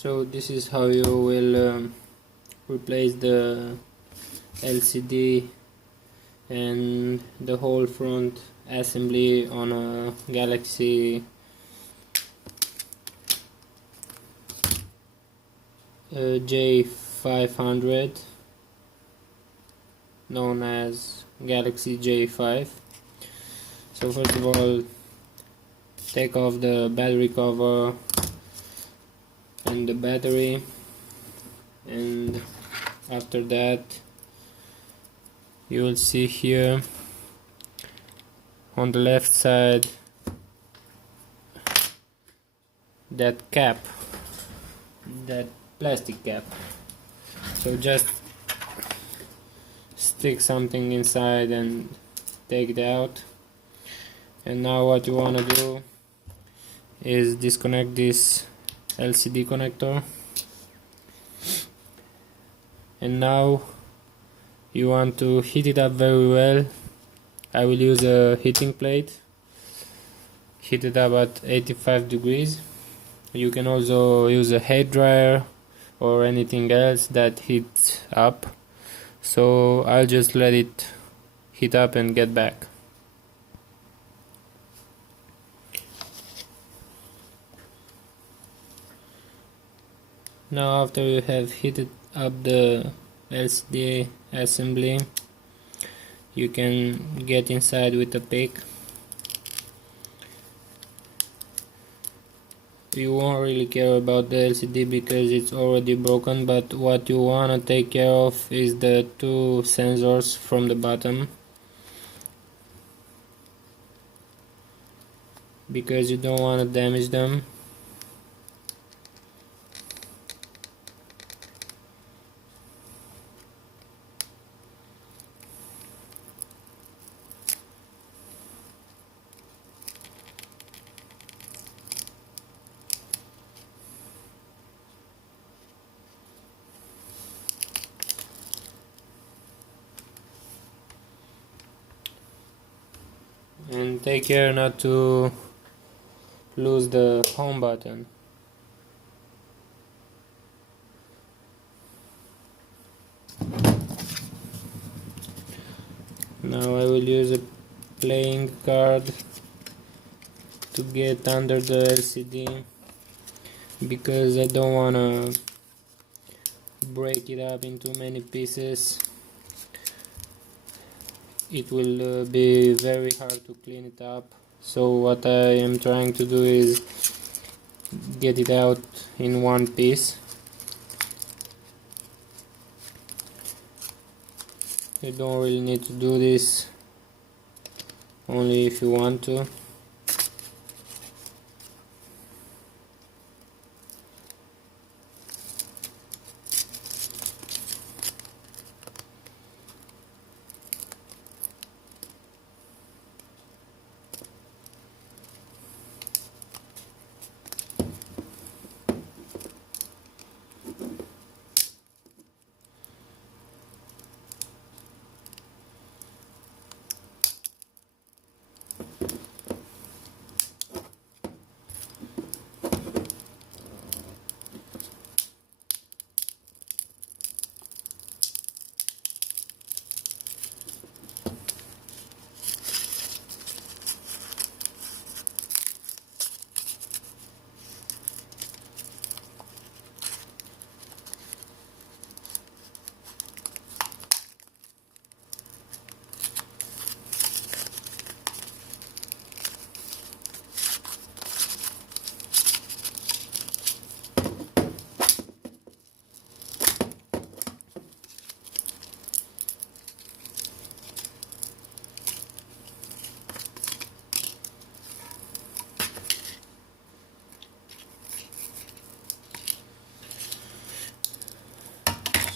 So this is how you will replace the LCD and the whole front assembly on a Galaxy J500, known as Galaxy J5. So first of all, take off the battery cover and the battery, and after that you will see here on the left side that cap, that plastic cap. So just stick something inside and take it out. And now what you want to do is disconnect this LCD connector, and now you want to heat it up very well. I will use a heating plate, heat it up at 85 degrees. You can also use a hair dryer or anything else that heats up. So I'll just let it heat up and get back. Now after you have heated up the LCD assembly, you can get inside with a pick. You won't really care about the LCD because it's already broken, but what you wanna take care of is the two sensors from the bottom, because you don't wanna damage them. And take care not to lose the home button. Now I will use a playing card to get under the LCD, because I don't wanna break it up into many pieces. It will be very hard to clean it up. So what I am trying to do is get it out in one piece. You don't really need to do this, only if you want to.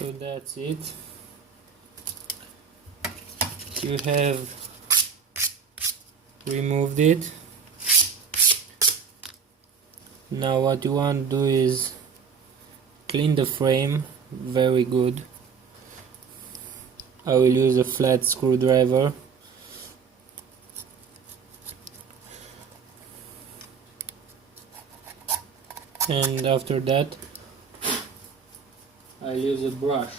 So that's it. You have removed it. Now what you want to do is clean the frame very good. I will use a flat screwdriver. And after that, I'll use a brush.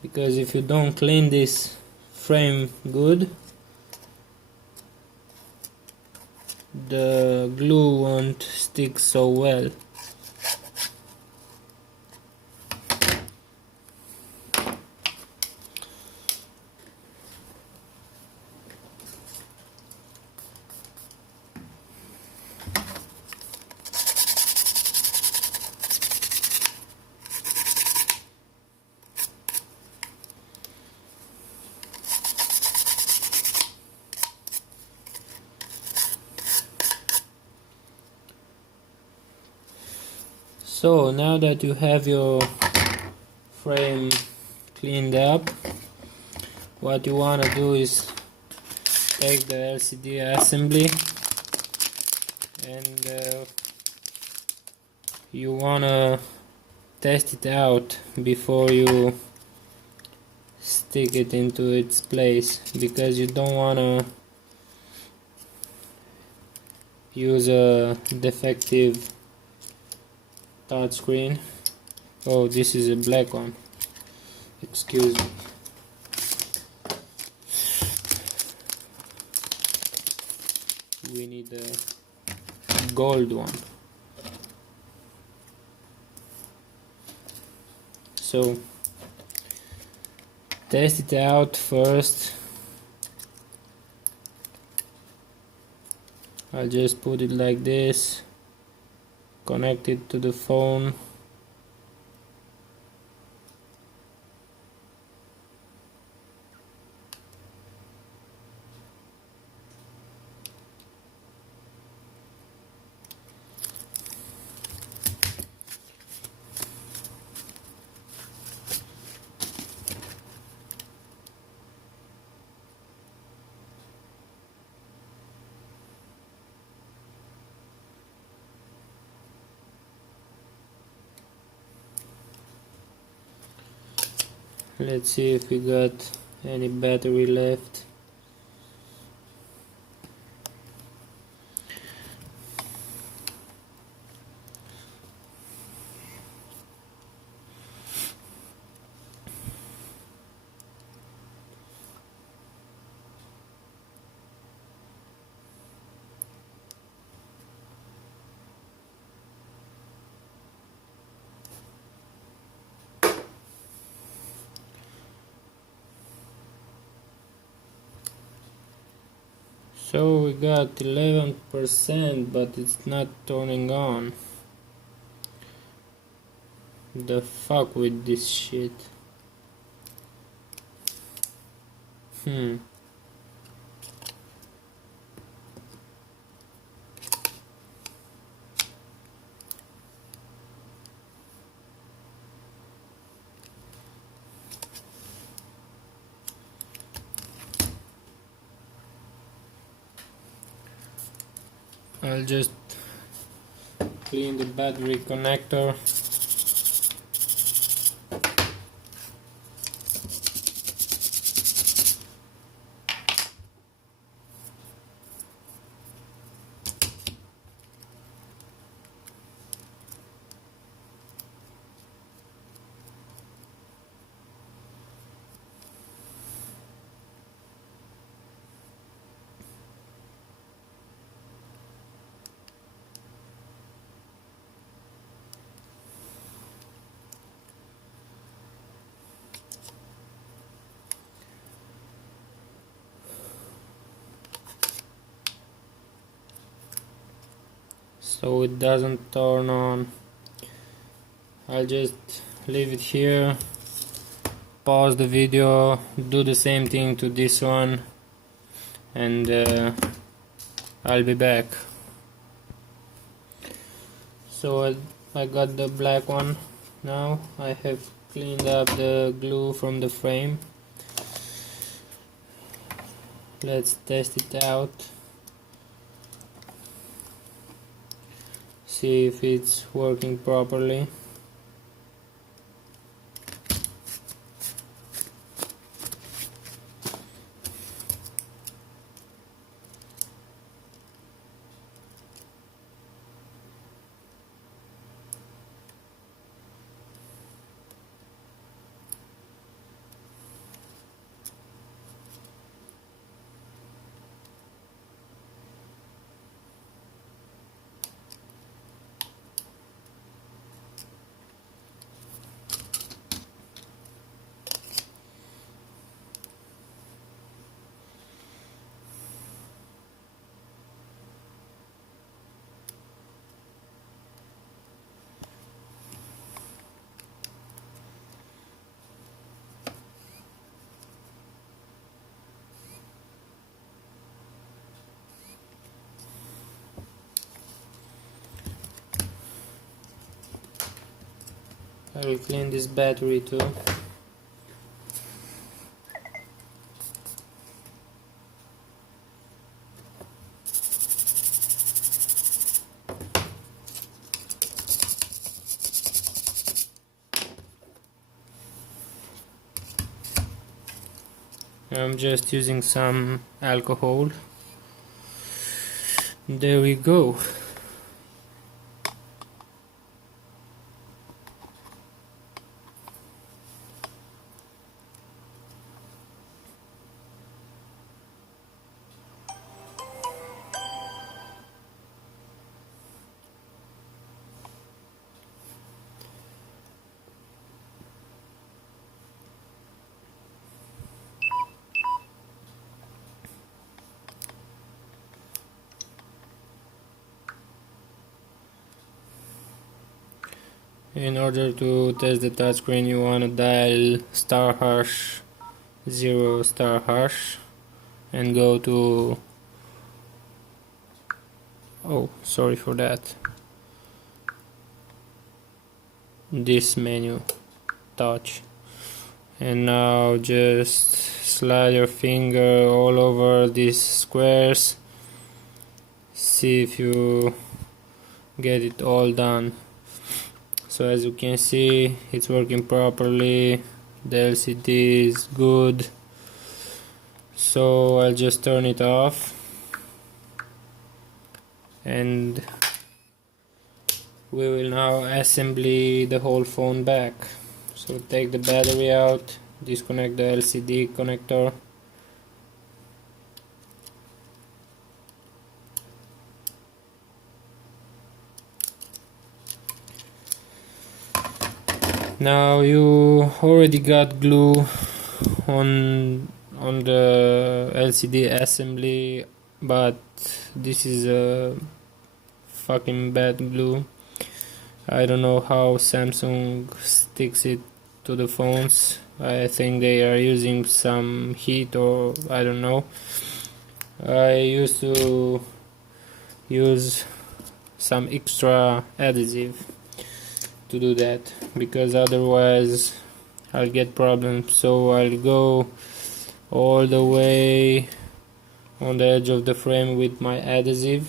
Because if you don't clean this frame good, the glue won't stick so well. So now that you have your frame cleaned up, what you want to do is take the LCD assembly and you want to test it out before you stick it into its place, because you don't want to use a defective touchscreen. Oh, this is a black one, excuse me. We need a gold one. So test it out first. I'll just put it like this, connect it to the phone. Let's see if we got any battery left. So we got 11%, but it's not turning on. The fuck with this shit. I'll just clean the battery connector. So it doesn't turn on. I'll just leave it here, pause the video, do the same thing to this one, and I'll be back. So I got the black one now. I have cleaned up the glue from the frame. Let's test it out. See if it's working properly. I will clean this battery too. I'm just using some alcohol. There we go. In order to test the touchscreen, you want to dial *#0* and go to, oh, sorry for that, this menu, touch, and now just slide your finger all over these squares, see if you get it all done. So as you can see, it's working properly, the LCD is good, so I'll just turn it off and we will now assembly the whole phone back. So take the battery out, disconnect the LCD connector, now you already got glue on the LCD assembly, but this is a fucking bad glue. I don't know how Samsung sticks it to the phones. I think they are using some heat, or I don't know. I used to use some extra adhesive to do that, because otherwise I'll get problems. So I'll go all the way on the edge of the frame with my adhesive.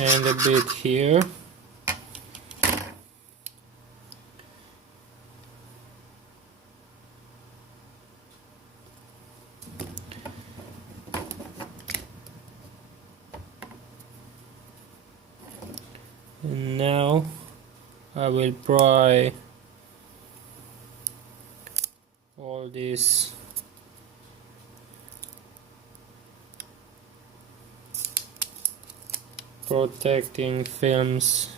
And a bit here. And now I will pry all these protecting films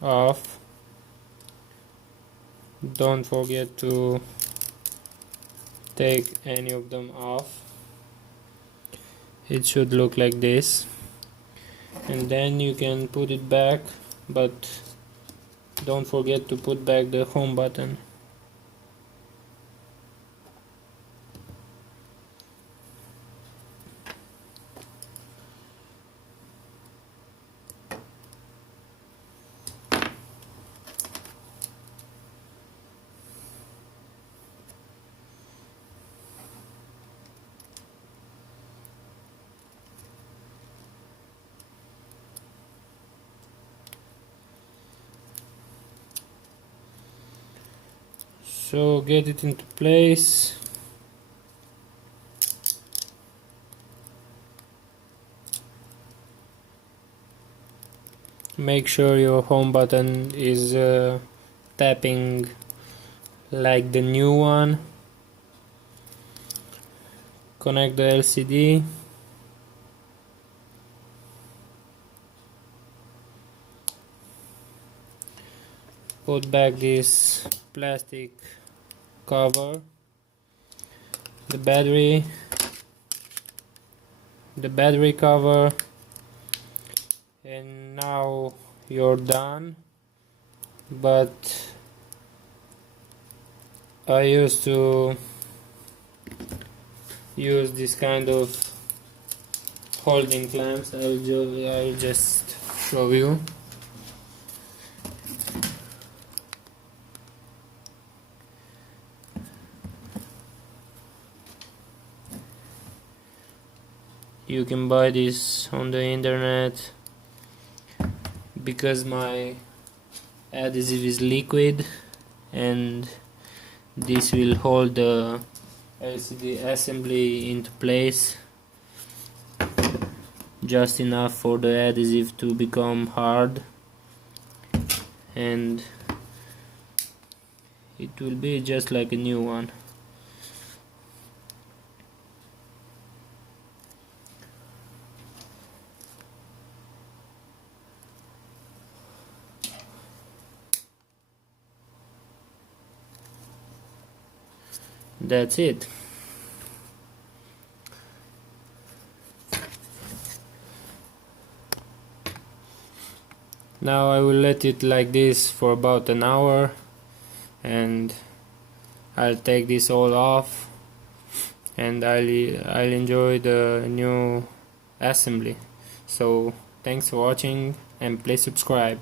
off. Don't forget to take any of them off. It should look like this, and then you can put it back, but don't forget to put back the home button. So get it into place. Make sure your home button is tapping like the new one. Connect the LCD. Put back this plastic cover, the battery, the battery cover, and now you're done. But I used to use this kind of holding clamps. I'll just show you. You can buy this on the internet. Because my adhesive is liquid, and this will hold the LCD assembly into place just enough for the adhesive to become hard, and it will be just like a new one. That's it. Now I will let it like this for about an hour, and I'll take this all off, and I'll enjoy the new assembly. So thanks for watching, and please subscribe.